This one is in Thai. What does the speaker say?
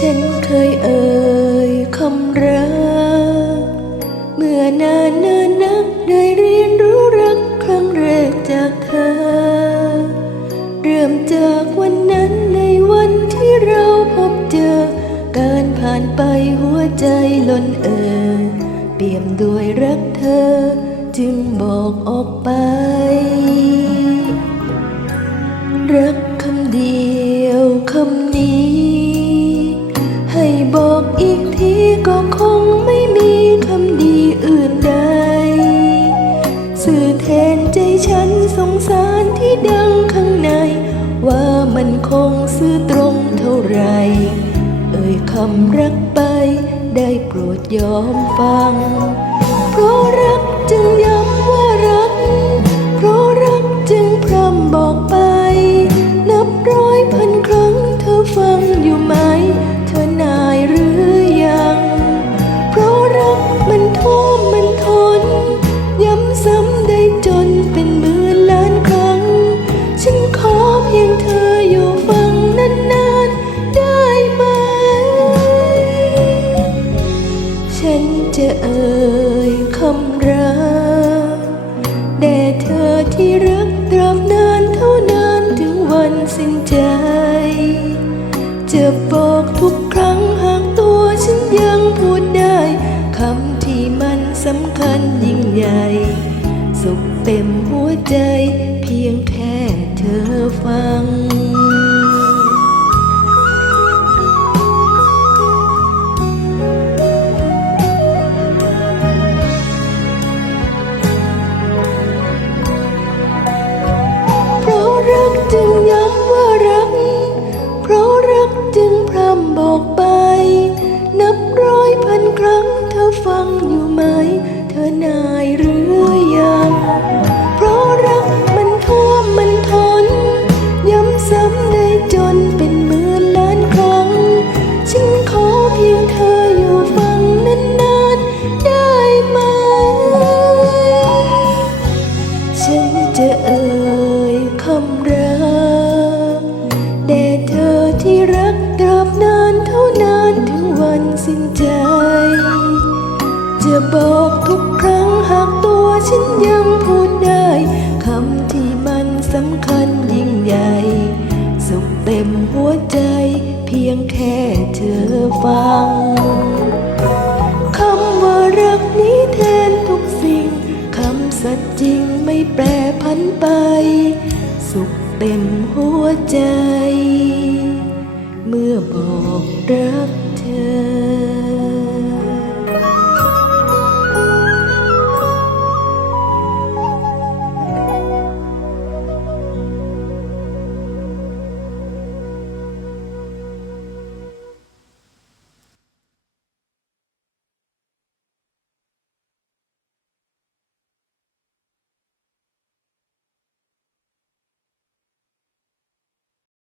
ฉันเคยเอ่ยคำรัก เมื่อนานนินนักได้เรียนรู้รักครั้งแรกจากเธอ เริ่มจากวันนั้นในวันที่เราพบเจอ การผ่านไปหัวใจล้นเอ่อเปี่ยมด้วยรักเธอ จึงบอกออกไป รัก ฉันสงสารที่ดังข้างใน ว่ามันคงซื่อตรงเท่าไร เอ่ยคำรักไปได้โปรดยอมฟัง เพราะรักจึงย้ำ ที่รักตราบนานเท่านานถึงวันสิ้นใจ จะบอกทุกครั้งหากตัวฉันยังพูดได้คำที่มันสำคัญยิ่งใหญ่ สุขเต็มหัวใจเพียงแค่เธอฟัง จึงย้ำว่ารัก เพราะรักจึงพร่ำบอกไป นับร้อยพันครั้งเธอฟังอยู่ไหม เธอนายหรือยัง เพราะรักมันท่วมมันทน ย้ำซ้ำได้จนเป็น จะบอกทุกครั้งหากตัวฉันยังพูดได้คำที่มันสำคัญยิ่งใหญ่ สุขเต็มหัวใจเพียงแค่เธอฟังคำว่ารักนี้แทนทุกสิ่งคำสัตย์จริงไม่แปรพันไป สุขเต็มหัวใจ เมื่อบอกรักเธอ